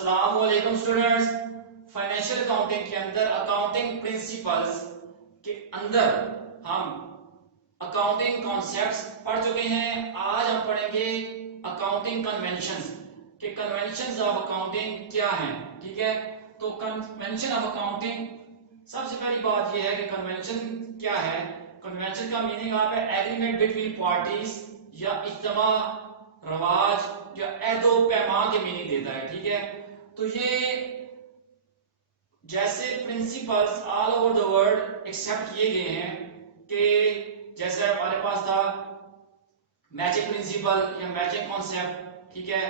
السلام علیکم students, financial accounting کے اندر اکاؤنٹنگ پرنسپلز کے اندر ہم اکاؤنٹنگ کانسیپٹس پڑھ چکے ہیں۔ آج ہم پڑھیں گے اکاؤنٹنگ کنونشنز کہ کنونشنز آف اکاؤنٹنگ کیا ہیں، ٹھیک ہے؟ تو کنونشن آف اکاؤنٹنگ، سب سے پہلی بات یہ ہے کہ کنونشن کیا ہے۔ کنونشن کا میننگ آپ ہے ایگریمنٹ بٹوین پارٹیز یا اجتماع، رواج یا عہد و پیمان کے میننگ دیتا ہے، ٹھیک ہے؟ تو یہ جیسے principles all over the world accept کیے گئے ہیں کہ جیسے ہمارے پاس تھا میچنگ پرنسپل یا میچنگ کانسیپٹ، ٹھیک ہے؟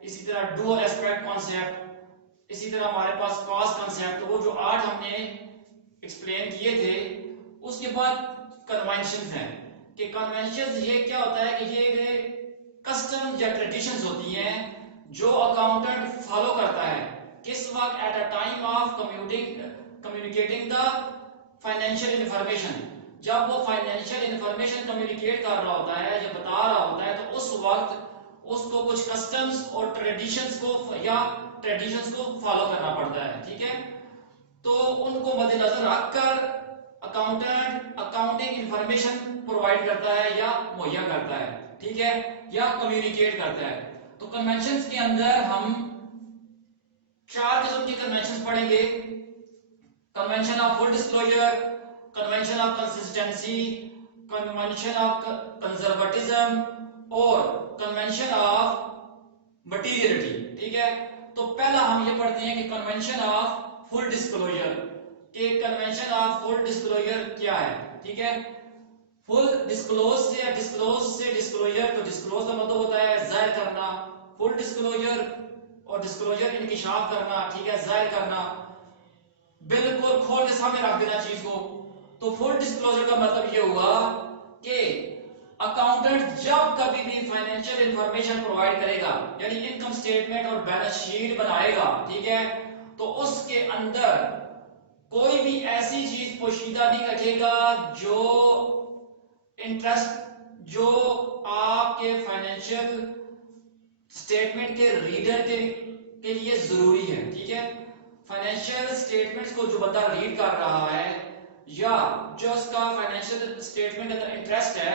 اسی طرح ڈوئل ایسپیکٹ کانسیپٹ، اسی طرح ہمارے پاس کاسٹ کانسیپٹ، وہ جو 8 ہم نے ایکسپلین کیے تھے۔ اس کے بعد کنونشنز ہیں کہ کنونشنز یہ کیا ہوتا ہے کہ یہ کسٹم یا ٹریڈیشنز ہوتی ہیں جو اکاؤنٹنٹ فالو کرتا ہے کس وقت at a time of communicating the financial information, جب وہ فائنینشیل انفارمیشن کمیونیکیٹ کر رہا ہوتا ہے یا بتا رہا ہوتا ہے تو اس وقت اس کو کچھ کسٹمز اور ٹریڈیشنز کو فالو کرنا پڑتا ہے، ٹھیک ہے؟ تو ان کو مد نظر رکھ کر اکاؤنٹنٹ اکاؤنٹنگ انفارمیشن پرووائڈ کرتا ہے یا مہیا کرتا ہے، ٹھیک ہے، یا کمیونیکیٹ کرتا ہے۔ تو کنونشنز کے اندر ہم 4 قسم کی کنونشنز پڑھیں گے: convention of full disclosure, convention of consistency, convention of conservatism اور کنونشن آف مٹیریلٹی، ٹھیک ہے؟ تو پہلا ہم یہ پڑھتے ہیں کہ کنونشن آف فل ڈسکلوجر، کہ کنونشن آف فل ڈسکلوجر کیا ہے، ٹھیک ہے؟ فل ڈسکلوز سے ڈسکلوجر، تو ڈسکلوز کا مطلب ہوتا ہے ظاہر کرنا، فل ڈسکلوجر اور ڈسکلوجر انکشاف کرنا، ٹھیک ہے، ظاہر کرنا، بالکل کھول کے سامنے رکھ دینا چیز کو۔ تو فل ڈسکلوجر کا مطلب یہ ہوا کہ اکاؤنٹنٹ جب کبھی بھی فائنینشیل انفارمیشن پرووائڈ کرے گا، یعنی انکم سٹیٹمنٹ اور بیلنس شیٹ بنائے گا، ٹھیک ہے، تو اس کے اندر کوئی بھی ایسی چیز پوشیدہ نہیں رکھے گا جو انٹرسٹ جو آپ کے فائنینشیل سٹیٹمنٹ کے ریڈر کے لیے ضروری ہے، ٹھیک ہے؟ فائنینشیل سٹیٹمنٹس کو جو بندہ ریڈ کر رہا ہے یا جو اس کا فائنینشیل سٹیٹمنٹ کا انٹرسٹ ہے،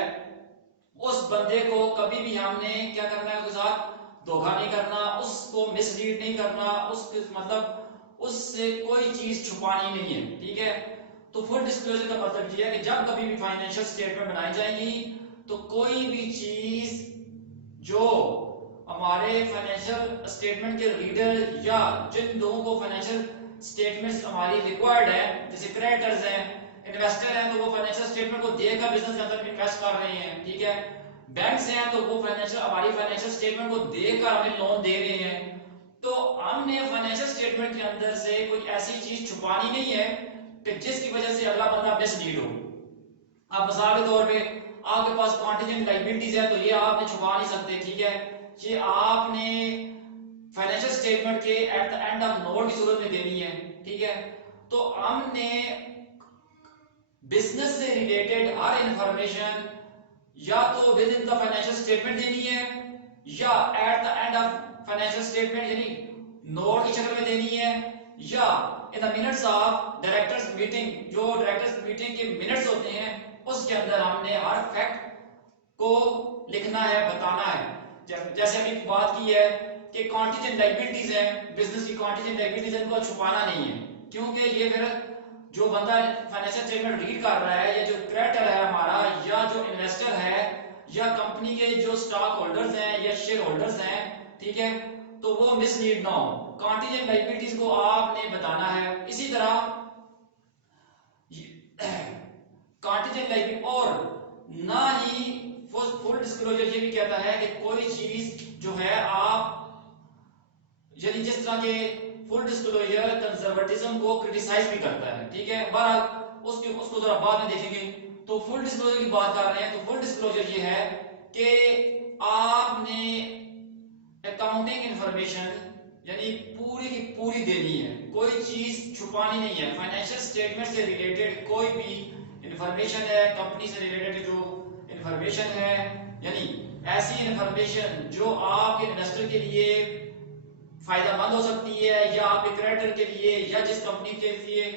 اس بندے کو کبھی بھی ہم نے کیا کرنا ہے، اس کے ساتھ دھوکہ نہیں کرنا، اس کو مس لیڈ نہیں کرنا، اس سے کوئی چیز چھپانی نہیں ہے، ٹھیک ہے؟ تو فل ڈسکلوزر کا مطلب یہ ہے کہ جب کبھی بھی فائنینشیل سٹیٹمنٹ بنائی جائیں گی تو کوئی بھی چیز جو ہمارے فائنینشیل سٹیٹمنٹ کے ریڈر یا جن لوگوں کو فائنینشیل سٹیٹمنٹس ہماری ریکوائرڈ ہے، جیسے کریڈیٹرز ہیں، انویسٹر ہیں، تو وہ فائنینشیل سٹیٹمنٹ کو دیکھ کر بزنس کے اندر انویسٹ کر رہے ہیں، ٹھیک ہے؟ بینکس ہیں تو وہ ہماری فائنینشیل سٹیٹمنٹ کو دیکھ کر ہمیں لون دے رہے ہیں۔ تو ہم نے فائنینشیل سٹیٹمنٹ کے اندر سے کوئی ایسی چیز چھپانی نہیں ہے کہ جس کی وجہ سے اگلا بندہ مس لیڈ ہو۔ اب مثال کے طور پہ آپ کے پاس کانٹینجنٹ لائبلٹیز ہے تو یہ آپ نے چھپا نہیں سکتے، ٹھیک ہے؟ یہ آپ نے فائنینشیل سٹیٹمنٹ کے at the end of note کی صورت میں دینی ہے، ٹھیک ہے؟ تو ہم نے بزنس سے ریلیٹڈ ہر انفارمیشن یا تو with in the financial statement دینی ہے یا at the end of financial statement یعنی نوٹ کی شکل میں دینی ہے یا in the minutes of directors meeting, جو ڈائریکٹرز میٹنگ کے منٹس ہوتے ہیں اس کے اندر ہم نے ہر فیکٹ کو لکھنا ہے، بتانا ہے۔ جیسے ابھی بات کی ہے کہ کانٹینجنٹ لائبلٹیز ہیں، بزنس کی کانٹینجنٹ لائبلٹیز ہیں، ان کو چھپانا نہیں ہے، کیونکہ یہ پھر جو بندہ فائنینشیل سٹیٹمنٹ ریڈ کر رہا ہے یا جو کریڈیٹر ہے ہمارا یا جو انویسٹر ہے یا کمپنی کے جو سٹاک ہولڈرز ہیں یا شیئر ہولڈرز ہیں، ٹھیک ہے، تو وہ مس لیڈ نہ ہو۔ کانٹینجنٹ لائبلٹیز کو آپ نے بتانا ہے۔ اسی طرح کانٹینجنٹ لائبلٹی اور نہ ہی فل ڈسکلوجر یہ بھی کہتا ہے کہ کوئی چیز جو ہے آپ یعنی جس طرح کے فل ڈسکلوجر کنزرویٹزم کو کرٹیسائز بھی کرتا ہے، ٹھیک ہے؟ بہرحال اس کو ذرا بعد میں دیکھیں گے۔ تو فل ڈسکلوجر کی بات کر رہے ہیں تو فل ڈسکلوجر یہ ہے کہ آپ نے اکاؤنٹنگ انفارمیشن یعنی پوری کی پوری دینی ہے، کوئی چیز چھپانی نہیں ہے۔ فائنینشیل سٹیٹمنٹ سے ریلیٹڈ کوئی بھی انفارمیشن ہے، کمپنی سے ریلیٹڈ جو انفارمیشن ہے، یعنی ایسی انفارمیشن جو آپ کے انویسٹر کے لیے فائدہ مند ہو سکتی ہے، یا آپ کے کریڈیٹر کے لیے، یا جس کمپنی کے لیے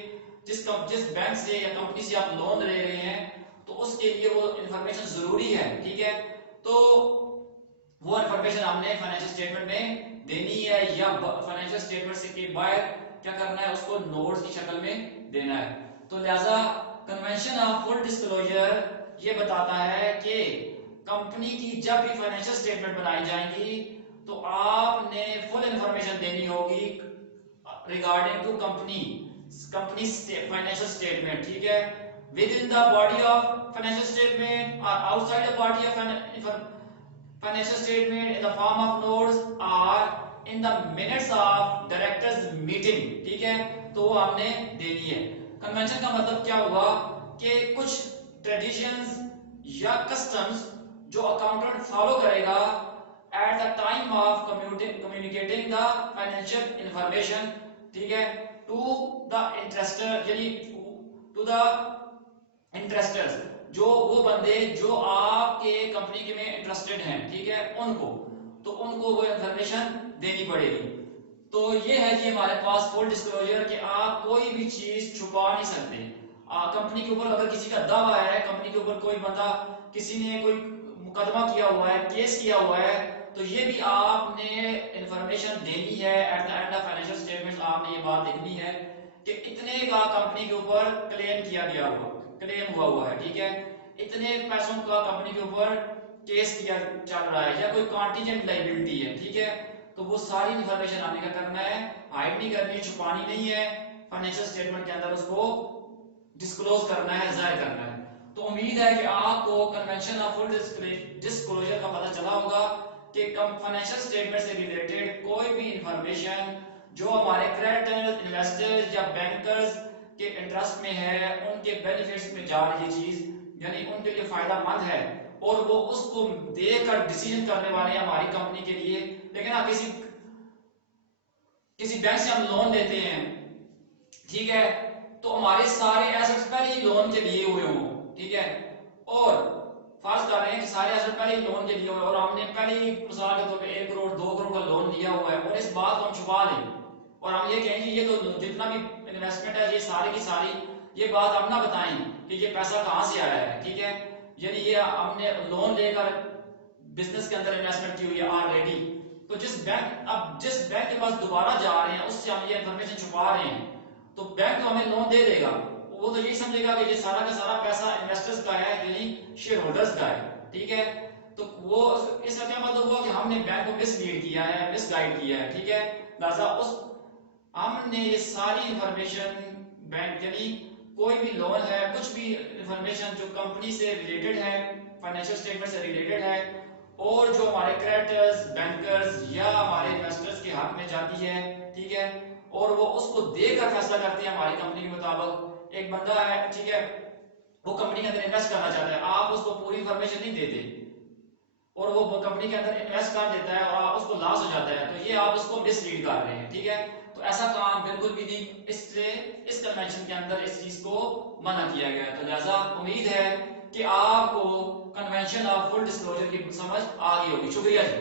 جس بینک سے یا کمپنی سے آپ لون لے رہے ہیں تو اس کے لیے وہ انفارمیشن ضروری ہے، ٹھیک ہے. تو وہ انفارمیشن ہم نے فائنینشیل اسٹیٹمنٹ میں دینی ہے، یا فائنینشیل اسٹیٹمنٹ سے کے باہر کیا کرنا ہے، اس کو نوٹس کی شکل میں دینا ہے. تو لہذا کنونشن آف فل ڈسکلوجر یہ بتاتا ہے کہ کمپنی کی جب بھی فائنینشیل اسٹیٹمنٹ بنائی جائیں گی تو آپ نے فل انفارمیشن دینی ہوگی regarding to company financial statement, ٹھیک ہے. within the body of financial statement or outside the body of financial statement in the form of notes or in the minutes of directors meeting، ٹھیک ہے. تو وہ ہم نے دینی ہے. کنونشن کا مطلب کیا ہوا کہ کچھ ٹریڈیشنز یا کسٹمز جو اکاؤنٹنٹ فالو کرے گا at the time of communicating the financial information، ٹھیک ہے، to the interestor، یعنی to the انٹرسٹرز، جو وہ بندے جو آپ کے کمپنی میں انٹرسٹڈ ہیں، ٹھیک ہے، ان کو وہ انفارمیشن دینی پڑے گی. تو یہ ہے جی ہمارے پاس فل ڈسکلوجر کہ آپ کوئی بھی چیز چھپا نہیں سکتے. کمپنی کے اوپر اگر کسی کا دعویٰ ہے، کمپنی کے اوپر کوئی بندہ کسی نے کوئی مقدمہ کیا ہوا ہے، کیس کیا ہوا ہے، تو یہ بھی آپ نے انفارمیشن دینی ہے. At the end of financial statement آپ نے یہ بات لکھنی ہے کہ اتنے کا کمپنی کے اوپر کلیم ہوا ہے، ٹھیک ہے، اتنے پیسوں کا کمپنی کے اوپر کیس کیا چل رہا ہے، یا کوئی کانٹینجنٹ لائبلٹی ہے، ٹھیک ہے. تو وہ ساری انفارمیشن آپ نے کیا کرنا ہے، ہائڈ نہیں کرنی، چھپانی نہیں ہے، فائنینشیل اسٹیٹمنٹ کے اندر اس کو ڈسکلوز کرنا ہے، ظاہر کرنا ہے. تو امید ہے کہ آپ کو کنونشن آف فل ڈسکلوجر کا پتہ چلا ہوگا کہ فائنینشیل اسٹیٹمنٹ سے ریلیٹڈ کوئی بھی انفارمیشن جو ہمارے کریڈیٹرز، انویسٹرز یا بینکرز کے انٹرسٹ میں ہے، ان کے بینیفٹس میں جا رہی چیز، یعنی ان کے لیے فائدہ مند ہے اور وہ اس کو دیکھ کر ڈیسیژن کرنے والے ہیں ہماری کمپنی کے لیے. لیکن آپ کسی بینک سے ہم لون لیتے ہیں، ٹھیک ہے، تو ہمارے سارے ایسٹس پہلے ہی لون کے لیے ہوئے ہوں، ٹھیک ہے، اور فرض کر رہے ہیں کہ سارے ایسٹ پہلے ہی لون کے لیے ہوئے اور ہم نے پہلے ہی مثال کے طور پہ 1 کروڑ 2 کروڑ کا لون لیا ہوا ہے، اور اس بات کو ہم چھپا لیں اور ہم یہ کہیں کہ یہ تو جتنا بھی انویسٹمنٹ ہے یہ ساری کی ساری، یہ بات ہم نہ بتائیں کہ یہ پیسہ کہاں سے آیا ہے، ٹھیک ہے، یعنی یہ ہم نے لون لے کر بزنس کے اندر انویسٹمنٹ کی ہوئی ہے آلریڈی. تو جس بینک کے پاس دوبارہ جا رہے ہیں اس سے ہم یہ انفارمیشن چھپا رہے ہیں، تو بینک تو ہمیں لون دے دے گا، وہ تو یہی سمجھے گا کہ یہ سارا کا سارا پیسہ انویسٹرز کا ہے، یعنی شیئر ہولڈرز کا ہے، ٹھیک ہے. تو وہ اس کا کیا مطلب ہوا کہ ہم نے بینک کو مس لیڈ کیا ہے، مس گائیڈ کیا ہے، ٹھیک ہے. لہٰذا ہم نے یہ ساری انفارمیشن بینک، یعنی کوئی بھی لون ہے، کچھ بھی انفارمیشن جو کمپنی سے ریلیٹڈ ہے، فائنینشیل اسٹیٹمنٹ سے ریلیٹڈ ہے، اور جو ہمارے کریڈیٹرز، بینکرز یا ہمارے انویسٹرز کے حق میں جاتی ہے، ٹھیک ہے، اور وہ اس کو دیکھ کر فیصلہ کرتے ہیں ہماری کمپنی کے مطابق. ایک بندہ ہے، ٹھیک ہے، وہ کمپنی کے اندر انویسٹ کرنا چاہتا ہے، آپ اس کو پوری انفارمیشن نہیں دیتے اور وہ کمپنی کے اندر انویسٹ کر دیتا ہے اور اس کو لاس ہو جاتا ہے، تو یہ آپ اس کو مس لیڈ کر رہے ہیں، ٹھیک ہے. تو ایسا کام بالکل بھی نہیں، اس سے اس کنونشن کے اندر اس چیز کو منع کیا گیا ہے. تو لہٰذا امید ہے کہ آپ کو کنونشن آف فل ڈسکلوجر کی سمجھ آ گئی ہوگی. شکریہ جی.